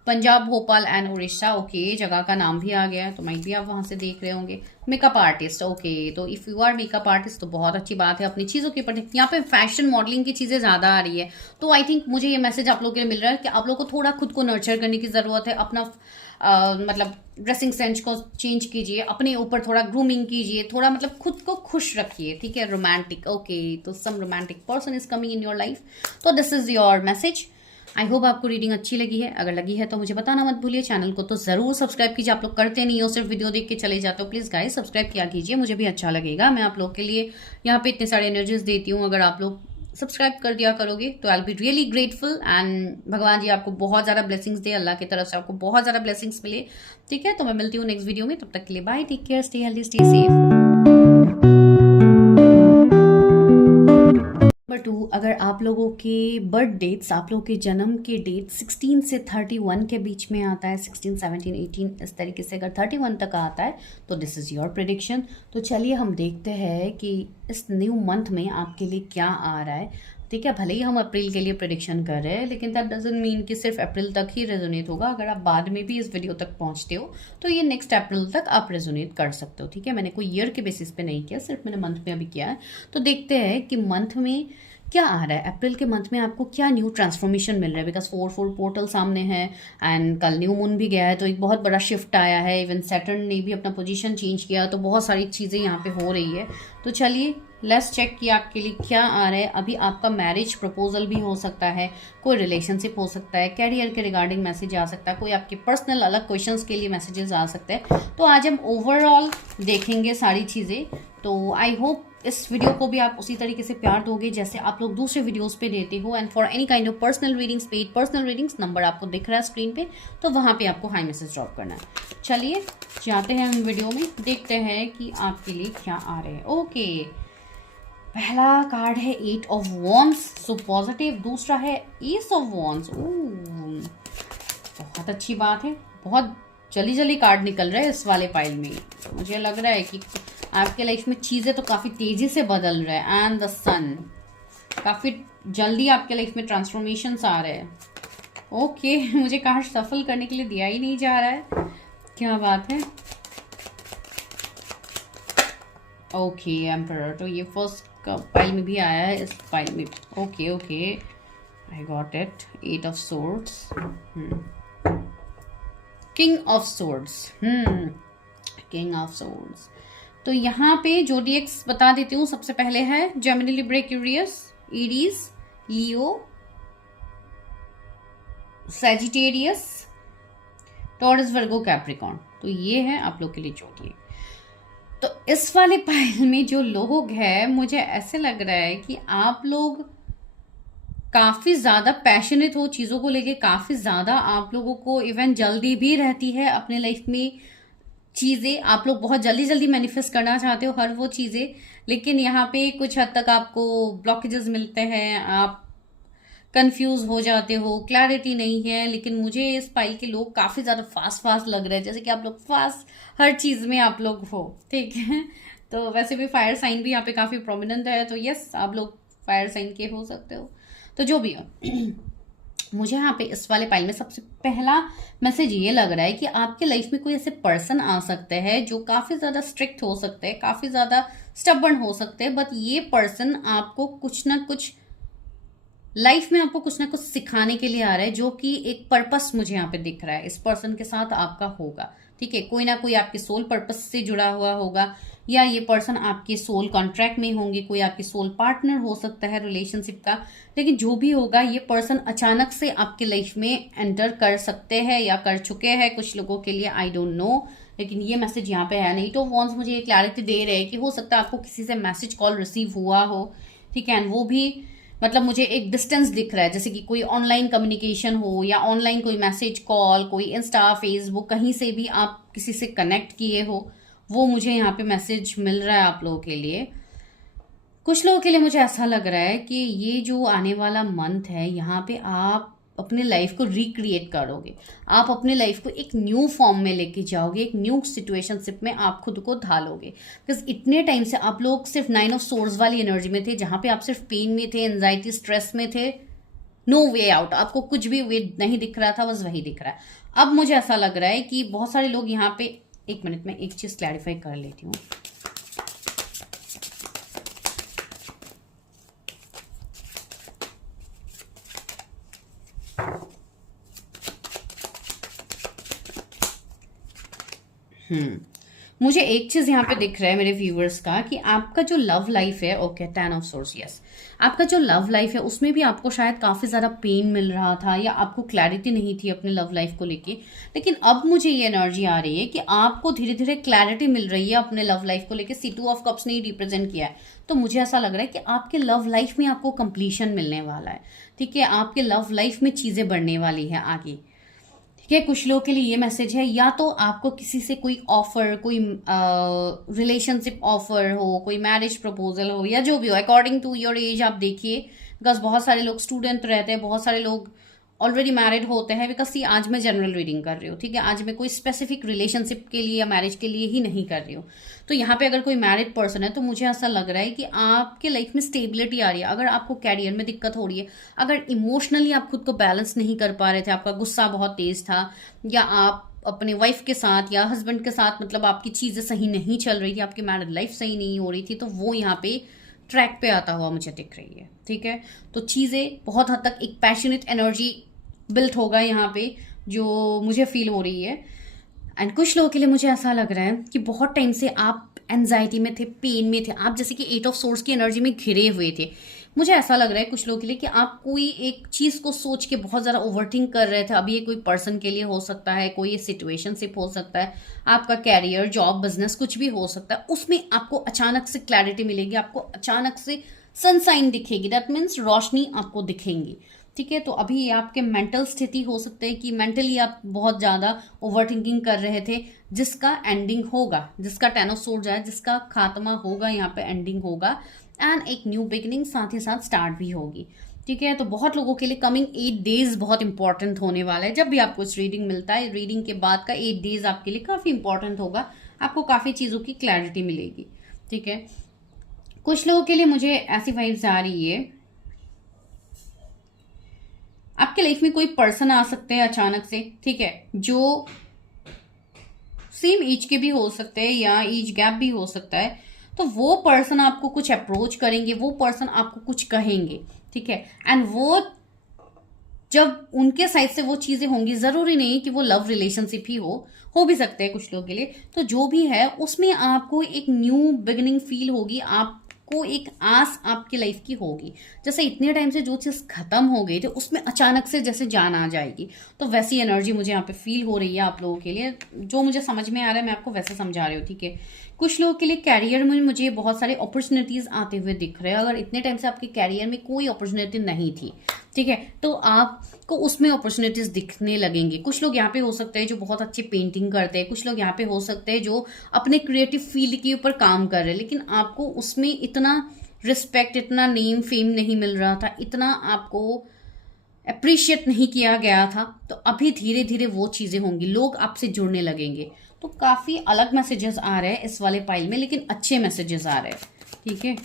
पंजाब, भोपाल एंड उड़ीसा, ओके, जगह का नाम भी आ गया है, तो माइट भी आप वहां से देख रहे होंगे। मेकअप आर्टिस्ट, ओके, तो if you are makeup artist तो बहुत अच्छी बात है, अपनी चीजों के ऊपर। यहाँ पे फैशन मॉडलिंग की चीजें ज्यादा आ रही है, तो आई थिंक मुझे ये मैसेज आप लोगों के लिए मिल रहा है कि आप लोग को थोड़ा खुद को नर्चर करने की जरूरत है। अपना मतलब ड्रेसिंग सेंस को चेंज कीजिए, अपने ऊपर थोड़ा ग्रूमिंग कीजिए, थोड़ा मतलब खुद को खुश रखिए, ठीक है। रोमांटिक, ओके, तो some romantic person is coming in your life, तो this is your message. I hope आपको रीडिंग अच्छी लगी है। अगर लगी है तो मुझे बताना मत भूलिए। चैनल को तो जरूर सब्सक्राइब कीजिए, आप लोग करते नहीं हो, सिर्फ वीडियो देख के चले जाते हो। प्लीज गाइस सब्सक्राइब किया कीजिए, मुझे भी अच्छा लगेगा। मैं आप लोग के लिए यहाँ पे इतने सारे एनर्जीज देती हूँ, अगर आप लोग सब्सक्राइब कर दिया करोगे तो I will be really grateful. And भगवान जी आपको बहुत ज़्यादा ब्लेसिंग्स दे, अल्लाह की तरफ से आपको बहुत ज़्यादा ब्लेसिंग्स मिले, ठीक है। तो मैं मिलती हूँ नेक्स्ट वीडियो में, तब तक के लिए bye, take care, stay healthy, stay safe. Number 2, अगर आप लोगों के बर्थ डेट्स, आप लोगों के जन्म के डेट 16 से 31 के बीच में आता है, 16, 17, 18 इस तरीके से अगर 31 तक आता है तो दिस इज़ योर प्रेडिक्शन। तो चलिए हम देखते हैं कि इस न्यू मंथ में आपके लिए क्या आ रहा है, ठीक है। भले ही हम अप्रैल के लिए प्रेडिक्शन कर रहे हैं, लेकिन दैट डजंट मीन कि सिर्फ अप्रैल तक ही रेजोनेट होगा। अगर आप बाद में भी इस वीडियो तक पहुंचते हो तो ये नेक्स्ट अप्रैल तक आप रेजोनेट कर सकते हो, ठीक है। मैंने कोई ईयर के बेसिस पे नहीं किया, सिर्फ मैंने मंथ में अभी किया है। तो देखते हैं कि मंथ में क्या आ रहा है, अप्रैल के मंथ में आपको क्या न्यू ट्रांसफॉर्मेशन मिल रहा है। बिकॉज 4 पोर्टल सामने है, एंड कल न्यू मून भी गया है, तो एक बहुत बड़ा शिफ्ट आया है। इवन सैटर्न ने भी अपना पोजीशन चेंज किया, तो बहुत सारी चीज़ें यहाँ पे हो रही है। तो चलिए लेट्स चेक कि आपके लिए क्या आ रहा है। अभी आपका मैरिज प्रपोजल भी हो सकता है, कोई रिलेशनशिप हो सकता है, कैरियर के रिगार्डिंग मैसेज आ सकता है, कोई आपके पर्सनल अलग क्वेश्चंस के लिए मैसेजेस आ सकते हैं। तो आज हम ओवरऑल देखेंगे सारी चीज़ें। तो आई होप इस वीडियो को भी आप उसी तरीके से प्यार दोगे जैसे आप लोग दूसरे वीडियोस पे देते हो। And for any kind of personal readings, paid personal readings, number आपको दिख रहा है स्क्रीन पे, तो वहाँ पे आपको हाई मैसेज ड्रॉप करना है। चलिए जाते हैं हम वीडियो में, देखते हैं कि आपके लिए क्या आ रहे हैं। ओके, पहला कार्ड है 8 ऑफ वॉन्ड्स, सो पॉजिटिव। दूसरा है एस ऑफ वॉन्ड्स, बहुत अच्छी बात है। बहुत जल्दी जल्दी कार्ड निकल रहे हैं इस वाले पाइल में। मुझे लग रहा है कि आपके लाइफ में चीज़ें तो काफ़ी तेज़ी से बदल रहे हैं। एंड द सन, काफ़ी जल्दी आपके लाइफ में ट्रांसफॉर्मेशंस आ रहे हैं। ओके, मुझे कार्ड सफल करने के लिए दिया ही नहीं जा रहा है, क्या बात है। ओके, एम्परर, तो ये फर्स्ट पाइल में भी आया है, इस पाइल में। Okay okay, I got it. 8 of swords, king of swords, king of swords. तो यहाँ पे जोडिएक्स बता देती हूँ। सबसे पहले है जेमिनी, लिब्रा, एक्वेरियस, एरीज, लियो, सैजिटेरियस, टॉरस, वर्गो, कैप्रिकॉर्न। तो ये है आप लोग के लिए जोडिएक्स। तो इस वाले पाइल में जो लोग हैं, मुझे ऐसे लग रहा है कि आप लोग काफी ज्यादा पैशनेट हो चीजों को लेके, काफी ज्यादा आप लोगों को इवन जल्दी भी रहती है अपने लाइफ में चीजें। आप लोग बहुत जल्दी जल्दी मैनिफेस्ट करना चाहते हो हर वो चीजें, लेकिन यहाँ पे कुछ हद तक आपको ब्लॉकेजेस मिलते हैं, आप कंफ्यूज हो जाते हो, क्लैरिटी नहीं है। लेकिन मुझे इस पाइल के लोग काफी ज्यादा फास्ट फास्ट लग रहे हैं, जैसे कि आप लोग फास्ट हर चीज में आप लोग हो, ठीक है। तो वैसे भी फायर साइन भी यहाँ पे काफी प्रोमिनेंट है, तो यस आप लोग फायर साइन के हो सकते हो। तो जो भी हो, मुझे यहाँ पे इस वाले पाइल में सबसे पहला मैसेज ये लग रहा है कि आपके लाइफ में कोई ऐसे पर्सन आ सकते हैं जो काफी ज्यादा स्ट्रिक्ट हो सकते हैं, काफी ज्यादा स्टबर्न हो सकते हैं, बट ये पर्सन आपको कुछ ना कुछ लाइफ में आपको कुछ ना कुछ सिखाने के लिए आ रहा है, जो कि एक पर्पस मुझे यहाँ पे दिख रहा है इस पर्सन के साथ आपका होगा, ठीक है। कोई ना कोई आपके सोल पर्पस से जुड़ा हुआ होगा, या ये पर्सन आपके सोल कॉन्ट्रैक्ट में होंगे, कोई आपके सोल पार्टनर हो सकता है रिलेशनशिप का। लेकिन जो भी होगा, ये पर्सन अचानक से आपके लाइफ में एंटर कर सकते हैं या कर चुके हैं कुछ लोगों के लिए, आई डोंट नो। लेकिन ये मैसेज यहाँ पे है नहीं। तो वॉन्स मुझे ये क्लैरिटी दे रहे हैं कि हो सकता है आपको किसी से मैसेज कॉल रिसीव हुआ हो, ठीक है। एंड वो भी मतलब मुझे एक डिस्टेंस दिख रहा है, जैसे कि कोई ऑनलाइन कम्युनिकेशन हो या ऑनलाइन कोई मैसेज, कॉल, कोई इंस्टा, फेसबुक, कहीं से भी आप किसी से कनेक्ट किए हो, वो मुझे यहाँ पे मैसेज मिल रहा है आप लोगों के लिए। कुछ लोगों के लिए मुझे ऐसा लग रहा है कि ये जो आने वाला मंथ है, यहाँ पे आप अपने लाइफ को रिक्रिएट करोगे। आप अपने लाइफ को एक न्यू फॉर्म में लेके जाओगे, एक न्यू सिचुएशनशिप में आप खुद को ढालोगे। बिकॉज इतने टाइम से आप लोग सिर्फ 9 ऑफ सोर्स वाली एनर्जी में थे, जहाँ पे आप सिर्फ पेन में थे, एंजाइटी, स्ट्रेस में थे, नो वे आउट, आपको कुछ भी वे नहीं दिख रहा था, बस वही दिख रहा है। अब मुझे ऐसा लग रहा है कि बहुत सारे लोग यहाँ पे, एक मिनट में एक चीज क्लैरिफाई कर लेती हूँ। मुझे एक चीज यहाँ पे दिख रहा है मेरे व्यूअर्स का, कि आपका जो लव लाइफ है, ओके, 10 ऑफ सोर्स, यस, आपका जो लव लाइफ है उसमें भी आपको शायद काफी ज्यादा पेन मिल रहा था, या आपको क्लैरिटी नहीं थी अपने लव लाइफ को लेके। लेकिन अब मुझे ये एनर्जी आ रही है कि आपको धीरे धीरे क्लैरिटी मिल रही है अपने लव लाइफ को लेके। C2 ऑफ कप्स ने ही रिप्रेजेंट किया है, तो मुझे ऐसा लग रहा है कि आपके लव लाइफ में आपको कंप्लीशन मिलने वाला है। ठीक है, आपके लव लाइफ में चीजें बढ़ने वाली है आगे। ठीक है, कुछ लोगों के लिए ये मैसेज है, या तो आपको किसी से कोई ऑफर, कोई रिलेशनशिप ऑफर हो, कोई मैरिज प्रपोजल हो, या जो भी हो, अकॉर्डिंग टू योर एज आप देखिए। बिकॉज बहुत सारे लोग स्टूडेंट रहते हैं, बहुत सारे लोग ऑलरेडी मैरिड होते हैं। बिकॉज सी, आज मैं जनरल रीडिंग कर रही हूँ, ठीक है, आज मैं कोई स्पेसिफिक रिलेशनशिप के लिए या मैरिज के लिए ही नहीं कर रही हूँ। तो यहाँ पे अगर कोई मैरिड पर्सन है, तो मुझे ऐसा लग रहा है कि आपके लाइफ में स्टेबिलिटी आ रही है। अगर आपको कैरियर में दिक्कत हो रही है, अगर इमोशनली आप खुद को बैलेंस नहीं कर पा रहे थे, आपका गुस्सा बहुत तेज था, या आप अपने वाइफ के साथ या हस्बैंड के साथ, मतलब आपकी चीजें सही नहीं चल रही थी, आपकी मैरिड लाइफ सही नहीं हो रही थी, तो वो यहाँ पे ट्रैक पे आता हुआ मुझे दिख रही है। ठीक है, तो चीजें बहुत हद तक एक पैशनेट एनर्जी बिल्ट होगा यहाँ पे, जो मुझे फील हो रही है। एंड कुछ लोगों के लिए मुझे ऐसा लग रहा है कि बहुत टाइम से आप एंजाइटी में थे, पेन में थे, आप जैसे कि 8 ऑफ सोर्स की एनर्जी में घिरे हुए थे। मुझे ऐसा लग रहा है कुछ लोगों के लिए कि आप कोई एक चीज को सोच के बहुत ज्यादा ओवरथिंक कर रहे थे। अभी ये कोई पर्सन के लिए हो सकता है, कोई ये सिचुएशनशिप हो सकता है, आपका कैरियर, जॉब, बिजनेस, कुछ भी हो सकता है। उसमें आपको अचानक से क्लैरिटी मिलेगी, आपको अचानक से सनसाइन दिखेगी, दैट मीन्स रोशनी आपको दिखेंगी। ठीक है, तो अभी ये आपके मेंटल स्थिति हो सकता है कि मेंटली आप बहुत ज्यादा ओवर थिंकिंग कर रहे थे, जिसका एंडिंग होगा, जिसका 10 ऑफ सोर्स है, जिसका खात्मा होगा, यहाँ पे एंडिंग होगा, एंड एक न्यू बिगिनिंग साथ ही साथ स्टार्ट भी होगी। ठीक है, तो बहुत लोगों के लिए कमिंग 8 डेज बहुत इंपॉर्टेंट होने वाला है। जब भी आपको इस रीडिंग मिलता है, रीडिंग के बाद का 8 डेज आपके लिए काफी इंपॉर्टेंट होगा, आपको काफी चीजों की क्लैरिटी मिलेगी। ठीक है, कुछ लोगों के लिए मुझे ऐसी वाइब्स आ रही है, आपके लाइफ में कोई पर्सन आ सकते हैं अचानक से, ठीक है, जो सेम एज के भी हो सकते हैं या एज गैप भी हो सकता है। तो वो पर्सन आपको कुछ अप्रोच करेंगे, वो पर्सन आपको कुछ कहेंगे। ठीक है, एंड वो जब उनके साइड से वो चीजें होंगी, जरूरी नहीं कि वो लव रिलेशनशिप ही हो भी सकते हैं कुछ लोगों के लिए। तो जो भी है उसमें आपको एक न्यू बिगिनिंग फील होगी, आपको एक आस आपकी लाइफ की होगी। जैसे इतने टाइम से जो चीज खत्म हो गई थी, उसमें अचानक से जैसे जान आ जाएगी। तो वैसी एनर्जी मुझे यहाँ पे फील हो रही है आप लोगों के लिए। जो मुझे समझ में आ रहा है मैं आपको वैसे समझा रही हूँ। ठीक है, कुछ लोगों के लिए कैरियर में मुझे बहुत सारे अपॉर्चुनिटीज आते हुए दिख रहे हैं। अगर इतने टाइम से आपके कैरियर में कोई अपॉर्चुनिटी नहीं थी, ठीक है, तो आपको उसमें अपॉर्चुनिटीज दिखने लगेंगे। कुछ लोग यहाँ पे हो सकते हैं जो बहुत अच्छी पेंटिंग करते हैं, कुछ लोग यहाँ पे हो सकते हैं जो अपने क्रिएटिव फील्ड के ऊपर काम कर रहे हैं, लेकिन आपको उसमें इतना रिस्पेक्ट, इतना नेम फेम नहीं मिल रहा था, इतना आपको अप्रिशिएट नहीं किया गया था। तो अभी धीरे धीरे वो चीजें होंगी, लोग आपसे जुड़ने लगेंगे। तो काफी अलग मैसेजेस आ रहे हैं इस वाले पाइल में, लेकिन अच्छे मैसेजेस आ रहे हैं। ठीक है,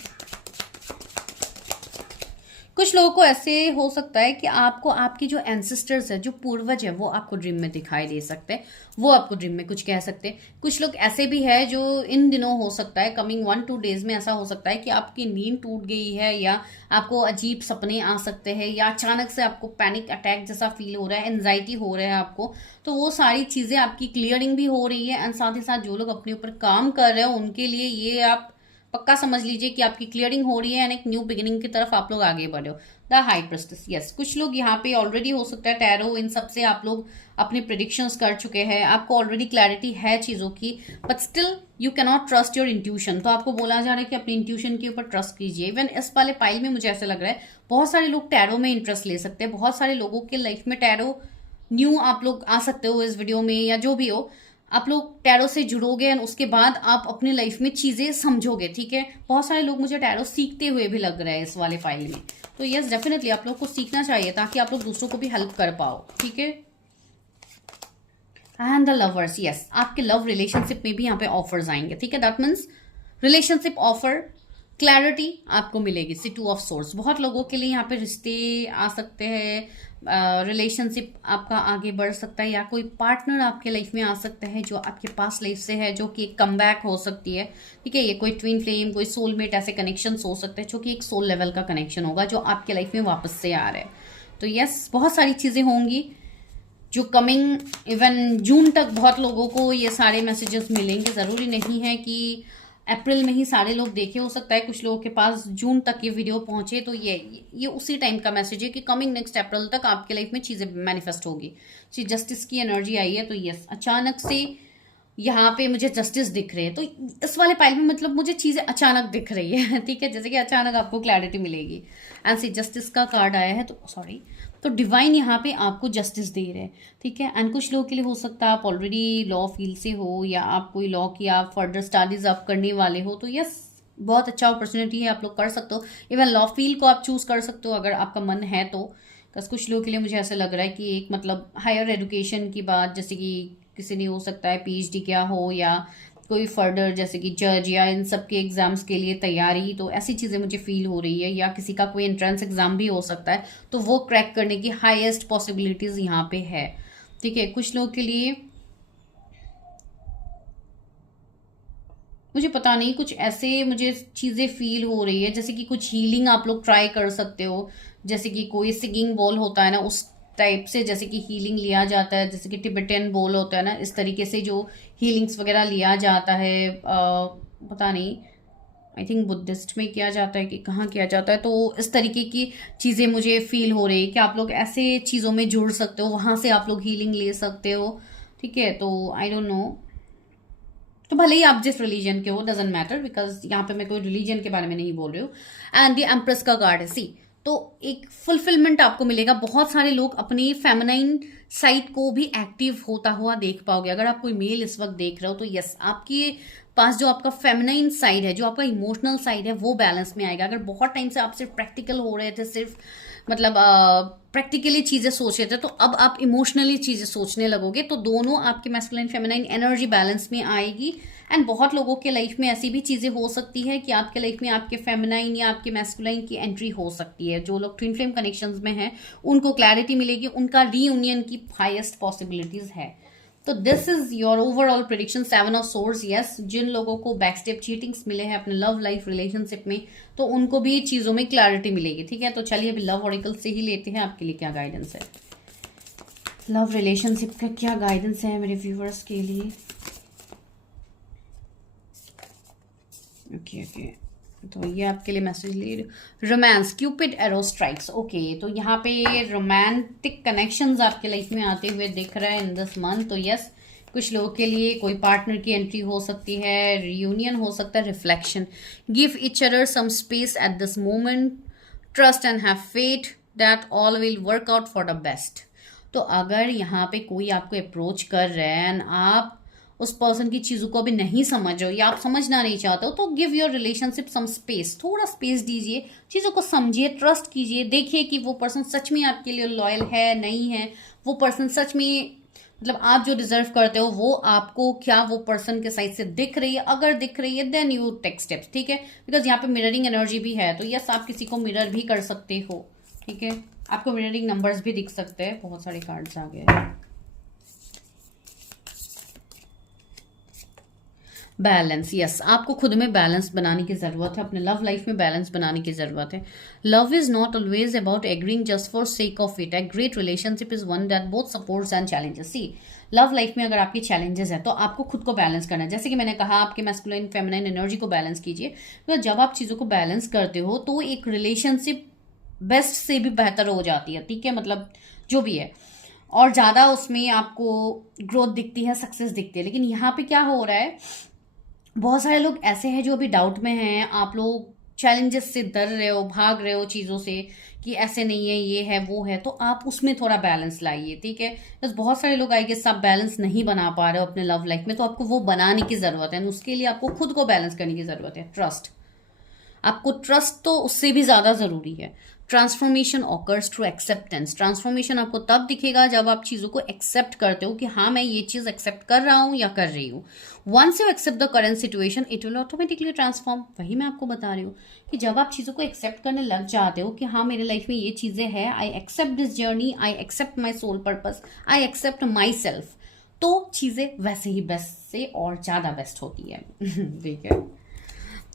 कुछ लोगों को ऐसे हो सकता है कि आपको आपकी जो एंसेस्टर्स है, जो पूर्वज है, वो आपको ड्रीम में दिखाई दे सकते हैं, वो आपको ड्रीम में कुछ कह सकते हैं। कुछ लोग ऐसे भी है जो इन दिनों हो सकता है, कमिंग 1-2 डेज में ऐसा हो सकता है कि आपकी नींद टूट गई है, या आपको अजीब सपने आ सकते हैं, या अचानक से आपको पैनिक अटैक जैसा फील हो रहा है, एंजाइटी हो रहा है आपको। तो वो सारी चीजें आपकी क्लियरिंग भी हो रही है, एंड साथ ही साथ जो लोग अपने ऊपर काम कर रहे हैं उनके लिए ये आप पक्का समझ लीजिए कि आपकी क्लियरिंग हो रही है एंड एक न्यू बिगिनिंग की तरफ आप लोग आगे बढ़े हो। द हाई प्रेस्टिस, यस, कुछ लोग यहाँ पे ऑलरेडी हो सकता है टैरो इन सब से आप लोग अपने प्रिडिक्शंस कर चुके हैं, आपको ऑलरेडी क्लैरिटी है चीज़ों की, but still you cannot trust your intuition. तो आपको बोला जा रहा है कि अपनी इंट्यूशन के ऊपर ट्रस्ट कीजिए। इवन इस वाले पाइल में मुझे ऐसा लग रहा है बहुत सारे लोग टैरो में इंटरेस्ट ले सकते हैं, बहुत सारे लोगों के लाइफ में टैरो न्यू आप लोग आ सकते हो इस वीडियो में, या जो भी हो आप लोग टैरो से जुड़ोगे एंड उसके बाद आप अपनी लाइफ में चीजें समझोगे, ठीक है। बहुत सारे लोग मुझे टैरो सीखते हुए भी लग रहे हैं इस वाले फाइल में, तो यस डेफिनेटली आप लोग को सीखना चाहिए ताकि आप लोग दूसरों को भी हेल्प कर पाओ, ठीक है। एंड द लवर्स, यस, आपके लव रिलेशनशिप में भी यहाँ पे ऑफर्स आएंगे, ठीक है। That means relationship offer, clarity आपको मिलेगी। सी टू ऑफ सोर्स, बहुत लोगों के लिए यहाँ पे रिश्ते आ सकते हैं, रिलेशनशिप आपका आगे बढ़ सकता है, या कोई पार्टनर आपके लाइफ में आ सकता है जो आपके पास लाइफ से है, जो कि एक कमबैक हो सकती है, ठीक है। ये कोई ट्विन फ्लेम, कोई सोलमेट, ऐसे कनेक्शन हो सकते हैं जो कि एक सोल लेवल का कनेक्शन होगा जो आपके लाइफ में वापस से आ रहा है। तो यस, बहुत सारी चीज़ें होंगी जो कमिंग इवन जून तक बहुत लोगों को ये सारे मैसेजेस मिलेंगे। ज़रूरी नहीं है कि अप्रैल में ही सारे लोग देखे, हो सकता है कुछ लोगों के पास जून तक ये वीडियो पहुंचे, तो ये उसी टाइम का मैसेज है कि कमिंग नेक्स्ट अप्रैल तक आपके लाइफ में चीज़ें मैनिफेस्ट होगी। जी, जस्टिस की एनर्जी आई है, तो यस, अचानक से यहाँ पे मुझे जस्टिस दिख रहे हैं, तो इस वाले पाइल में मतलब मुझे चीज़ें अचानक दिख रही है, ठीक है, जैसे कि अचानक आपको क्लैरिटी मिलेगी। एंड सी जस्टिस का कार्ड आया है, तो सॉरी, तो डिवाइन यहाँ पे आपको जस्टिस दे रहे हैं, ठीक है। एंड कुछ लोगों के लिए हो सकता है आप ऑलरेडी लॉ फील्ड से हो, या आप कोई लॉ की आप फर्दर स्टडीज आप करने वाले हो, तो यस, बहुत अच्छा अपॉर्चुनिटी है, आप लोग कर सकते हो। इवन लॉ फील्ड को आप चूज कर सकते हो अगर आपका मन है तो। बस कुछ लोगों के लिए मुझे ऐसा लग रहा है कि एक मतलब हायर एजुकेशन की बात, जैसे कि किसी ने हो सकता है पीएचडी किया हो, या कोई फर्दर जैसे कि जज या इन सब के एग्जाम्स के लिए तैयारी, तो ऐसी चीज़ें मुझे फील हो रही है। या किसी का कोई एंट्रेंस एग्जाम भी हो सकता है, तो वो क्रैक करने की हाईएस्ट पॉसिबिलिटीज यहाँ पे है, ठीक है। कुछ लोगों के लिए मुझे पता नहीं, कुछ ऐसे मुझे चीज़ें फील हो रही है जैसे कि कुछ हीलिंग आप लोग ट्राई कर सकते हो, जैसे कि कोई सिंगिंग बॉल होता है ना, उस टाइप से जैसे कि हीलिंग लिया जाता है, जैसे कि टिबेटियन बॉल होता है ना, इस तरीके से जो हीलिंग्स वगैरह लिया जाता है, पता नहीं, आई थिंक बुद्धिस्ट में किया जाता है कि कहाँ किया जाता है, तो इस तरीके की चीज़ें मुझे फील हो रही है कि आप लोग ऐसे चीज़ों में जुड़ सकते हो, वहाँ से आप लोग हीलिंग ले सकते हो, ठीक है। तो आई डोंट नो, तो भले ही आप जिस रिलीजन के हो, डजेंट मैटर, बिकॉज यहाँ पे मैं कोई रिलीजन के बारे में नहीं बोल रही हूँ। एंड द एम्प्रेस का कार्ड है, सी, तो एक फुलफिलमेंट आपको मिलेगा। बहुत सारे लोग अपनी फेमिनाइन साइड को भी एक्टिव होता हुआ देख पाओगे। अगर आप कोई मेल इस वक्त देख रहे हो तो यस, आपके पास जो आपका फेमिनाइन साइड है, जो आपका इमोशनल साइड है, वो बैलेंस में आएगा। अगर बहुत टाइम से आप सिर्फ प्रैक्टिकल हो रहे थे, सिर्फ मतलब प्रैक्टिकली चीजें सोच रहे थे, तो अब आप इमोशनली चीजें सोचने लगोगे, तो दोनों आपके मैस्कुलाइन फेमिनाइन एनर्जी बैलेंस में आएगी। एंड बहुत लोगों के लाइफ में ऐसी भी चीजें हो सकती है कि आपके लाइफ में आपके फेमिनाइन या आपके मैस्कुलाइन की एंट्री हो सकती है। जो लोग ट्विन फ्लेम कनेक्शंस में हैं उनको क्लैरिटी मिलेगी, उनका रीयूनियन की हाईएस्ट पॉसिबिलिटीज है। तो this is your overall prediction, 7 of course. Yes, जिन लोगों को बैकस्टेप चीटिंग्स मिले हैं अपने लव लाइफ रिलेशनशिप में, तो उनको भी चीजों में क्लैरिटी मिलेगी, ठीक है। तो चलिए अभी लव ऑरिकल से ही लेते हैं आपके लिए क्या गाइडेंस है। लव रिलेशनशिप का क्या गाइडेंस है मेरे व्यूवर्स के लिए। ओके ओके, तो ये आपके लिए मैसेज ले रही हूँ। Romance, Cupid arrow strikes, okay, तो यहाँ पे रोमांटिक कनेक्शंस आपके लाइफ में आते हुए दिख रहा है इन दिस मंथ। तो यस, कुछ लोगों के लिए कोई पार्टनर की एंट्री हो सकती है, रियूनियन हो सकता है, reflection. Give each other some space at this moment, trust and have faith that all will work out for the best. तो अगर यहाँ पे कोई आपको अप्रोच कर रहे हैं एंड आप उस पर्सन की चीज़ों को अभी नहीं समझ रहे हो या आप समझना नहीं चाहते हो, तो give your relationship some space, थोड़ा स्पेस दीजिए, चीज़ों को समझिए, ट्रस्ट कीजिए, देखिए कि वो पर्सन सच में आपके लिए लॉयल है नहीं है, वो पर्सन सच में मतलब आप जो डिजर्व करते हो वो आपको क्या वो पर्सन के साइड से दिख रही है। अगर दिख रही है देन यू टेक स्टेप्स, ठीक है, बिकॉज यहाँ पे मिररिंग एनर्जी भी है। तो यस, आप किसी को मिरर भी कर सकते हो, ठीक है, आपको मिररिंग नंबर्स भी दिख सकते हैं। बहुत सारे कार्ड्स आ गए हैं। बैलेंस, यस, आपको खुद में बैलेंस बनाने की जरूरत है, अपने लव लाइफ में बैलेंस बनाने की जरूरत है। Love is not always about agreeing just for sake of it. A great relationship is one that both supports and challenges. See, love life में अगर आपके चैलेंजेस हैं तो आपको खुद को बैलेंस करना है। जैसे कि मैंने कहा, आपके मैस्कुलिन फेमिनिन एनर्जी को बैलेंस कीजिए। तो जब आप चीज़ों को बैलेंस करते हो तो एक रिलेशनशिप बेस्ट से भी बेहतर हो जाती है, ठीक है, मतलब जो भी है, और ज़्यादा उसमें आपको ग्रोथ दिखती है, सक्सेस दिखती है। लेकिन यहाँ पे क्या हो रहा है, बहुत सारे लोग ऐसे हैं जो अभी डाउट में हैं, आप लोग चैलेंजेस से डर रहे हो, भाग रहे हो चीज़ों से कि ऐसे नहीं है, ये है वो है, तो आप उसमें थोड़ा बैलेंस लाइए, ठीक है। बस बहुत सारे लोग आए गेस आप बैलेंस नहीं बना पा रहे हो अपने लव लाइफ में, तो आपको वो बनाने की ज़रूरत है। उसके लिए आपको खुद को बैलेंस करने की ज़रूरत है। ट्रस्ट, आपको ट्रस्ट तो उससे भी ज़्यादा ज़रूरी है। Transformation occurs through acceptance. Transformation आपको तब दिखेगा जब आप चीज़ों को एक्सेप्ट करते हो कि हाँ मैं ये चीज़ एक्सेप्ट कर रहा हूँ या कर रही हूँ। Once you accept the current situation it will automatically transform. वही मैं आपको बता रही हूँ कि जब आप चीज़ों को एक्सेप्ट करने लग जाते हो कि हाँ मेरे लाइफ में ये चीज़ें हैं, I accept this journey, I accept my soul purpose, I accept my self, तो चीज़ें वैसे ही बेस्ट से और ज़्यादा बेस्ट होती है। ठीक है,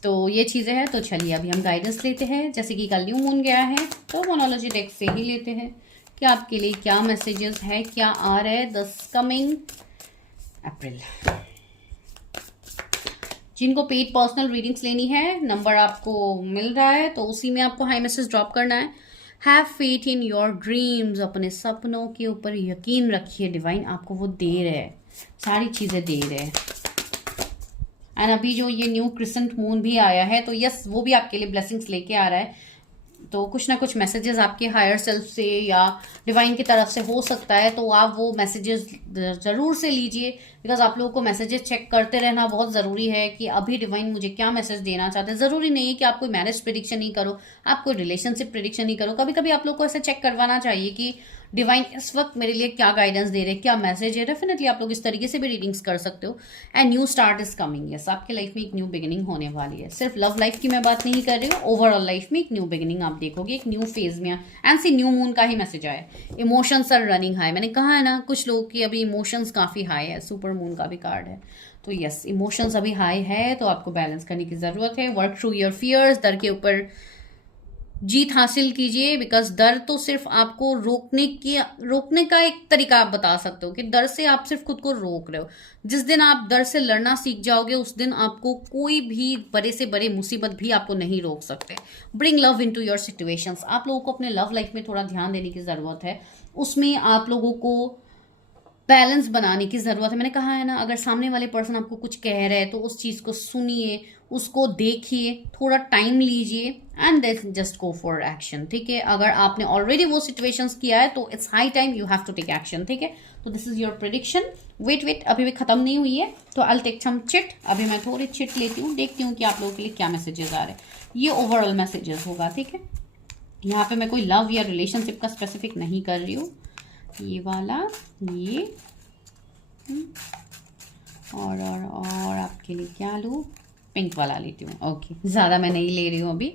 तो ये चीज़ें हैं। तो चलिए अभी हम गाइडेंस लेते हैं। जैसे कि कल न्यू मून गया है तो मोनोलॉजी डेक से ही लेते हैं कि आपके लिए क्या मैसेजेस है, क्या आ रहा है दिस कमिंग अप्रैल। जिनको पेड पर्सनल रीडिंग्स लेनी है, नंबर आपको मिल रहा है तो उसी में आपको हाई मैसेज ड्रॉप करना है। Have faith in your dreams. अपने सपनों के ऊपर यकीन रखिए, डिवाइन आपको वो दे रहे हैं, सारी चीज़ें दे रहे हैं। एंड अभी जो ये न्यू क्रिसेंट मून भी आया है तो यस वो भी आपके लिए ब्लेसिंग्स लेके आ रहा है। तो कुछ ना कुछ मैसेजेस आपके हायर सेल्फ से या डिवाइन की तरफ से हो सकता है, तो आप वो मैसेजेस ज़रूर से लीजिए, बिकॉज आप लोगों को मैसेजेस चेक करते रहना बहुत ज़रूरी है कि अभी डिवाइन मुझे क्या मैसेज देना चाहते हैं। ज़रूरी नहीं है कि आप कोई मैरिज प्रेडिक्शन ही करो, आप कोई रिलेशनशिप प्रेडिक्शन ही करो। कभी कभी आप लोग को ऐसे चेक करवाना चाहिए कि डिवाइन इस वक्त मेरे लिए क्या गाइडेंस दे रहे हैं, क्या मैसेज है। डेफिनेटली आप लोग इस तरीके से भी रीडिंग्स कर सकते हो। And new start is coming. Yes, आपके लाइफ में एक न्यू बिगिनिंग होने वाली है। सिर्फ लव लाइफ की मैं बात नहीं कर रही हूँ, ओवरऑल लाइफ में एक न्यू बिगिनिंग आप देखोगे, एक न्यू फेज में। एंड सी न्यू मून का ही मैसेज आया, इमोशंस आर रनिंग हाई। मैंने कहा है ना, कुछ लोग की अभी इमोशंस काफ़ी हाई है, सुपर मून का भी कार्ड है। तो यस, इमोशंस अभी हाई है, तो आपको बैलेंस करने की ज़रूरत है। Work through your fears. डर के ऊपर जीत हासिल कीजिए, बिकॉज डर तो सिर्फ आपको रोकने का एक तरीका आप बता सकते हो कि डर से आप सिर्फ खुद को रोक रहे हो। जिस दिन आप डर से लड़ना सीख जाओगे उस दिन आपको कोई भी बड़े से बड़े मुसीबत भी आपको नहीं रोक सकते। Bring love into your situations. आप लोगों को अपने लव लाइफ में थोड़ा ध्यान देने की ज़रूरत है। उसमें आप लोगों को बैलेंस बनाने की ज़रूरत है। मैंने कहा है ना, अगर सामने वाले पर्सन आपको कुछ कह रहे हैं तो उस चीज़ को सुनिए, उसको देखिए, थोड़ा टाइम लीजिए and then just go for action, ठीक है। अगर आपने ऑलरेडी वो सिचुएशंस किया है तो it's high time you have to take action, ठीक है। तो this is your prediction. Wait अभी भी ख़त्म नहीं हुई है, तो आई टेक सम चिट। अभी मैं थोड़ी चिट लेती हूँ, देखती हूँ कि आप लोगों के लिए क्या मैसेजेस आ रहे हैं। ये ओवरऑल मैसेजेस होगा, ठीक है। यहाँ पे मैं कोई लव या रिलेशनशिप का स्पेसिफिक नहीं कर रही हूँ। ये वाला, ये और आपके लिए क्या लूँ, पिंक वाला लेती हूँ। ओके, ज़्यादा मैं नहीं ले रही हूँ अभी।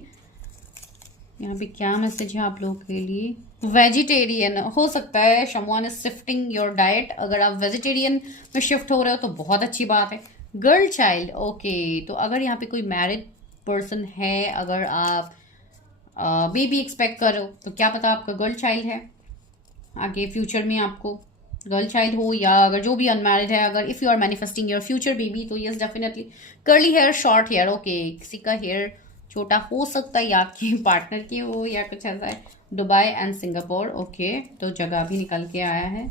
यहाँ पे क्या मैसेज है आप लोगों के लिए। वेजिटेरियन हो सकता है, someone is shifting your diet. अगर आप वेजिटेरियन में शिफ्ट हो रहे हो तो बहुत अच्छी बात है। गर्ल चाइल्ड, ओके, तो अगर यहाँ पे कोई मैरिड पर्सन है, अगर आप बेबी एक्सपेक्ट करो तो क्या पता आपका गर्ल चाइल्ड है आगे फ्यूचर में, आपको गर्ल चाइल्ड हो, या अगर जो भी अनमैरिड है, अगर if you are manifesting your future baby तो yes definitely. Curly hair, short hair, okay, किसी का हेयर छोटा हो सकता है या आपके पार्टनर के हो या कुछ ऐसा है। दुबई एंड सिंगापुर, ओके, तो जगह भी निकल के आया है।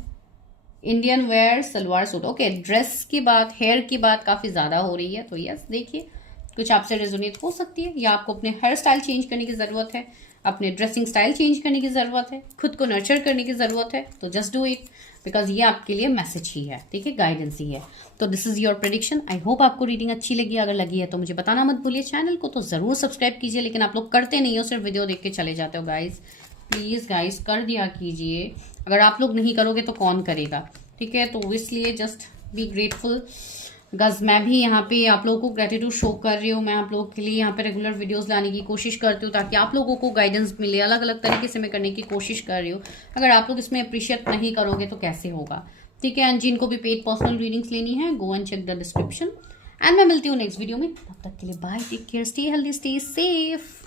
Indian wear, salwar suit, okay. Dress की बात, हेयर की बात काफ़ी ज़्यादा हो रही है, तो यस देखिए कुछ आपसे रेजोनेट हो सकती है, या आपको अपने हेयर स्टाइल चेंज करने की ज़रूरत है, अपने ड्रेसिंग स्टाइल चेंज करने की ज़रूरत है, खुद को नर्चर करने की ज़रूरत है, तो जस्ट डू इट, बिकॉज ये आपके लिए मैसेज ही है, ठीक है, गाइडेंस ही है। तो this is your prediction. I hope आपको रीडिंग अच्छी लगी। अगर लगी है तो मुझे बताना मत भूलिए। चैनल को तो ज़रूर सब्सक्राइब कीजिए, लेकिन आप लोग करते नहीं हो, सिर्फ वीडियो देख के चले जाते हो। गाइज प्लीज़ गाइज कर दिया कीजिए। अगर आप लोग नहीं करोगे तो कौन करेगा, ठीक है। तो इसलिए जस्ट बी ग्रेटफुल। गज मैं भी यहाँ पे आप लोगों को ग्रेटिट्यूड शो कर रही हूँ। मैं आप लोगों के लिए यहाँ पे रेगुलर वीडियोस लाने की कोशिश करती हूँ ताकि आप लोगों को गाइडेंस मिले। अलग अलग तरीके से मैं करने की कोशिश कर रही हूँ। अगर आप लोग इसमें अप्रिशिएट नहीं करोगे तो कैसे होगा, ठीक है। एंड जिनको भी पेड पर्सनल रीडिंग्स लेनी है, go and check the description. And मैं मिलती हूँ नेक्स्ट वीडियो में। तब तक के लिए bye, take care, stay healthy, stay safe.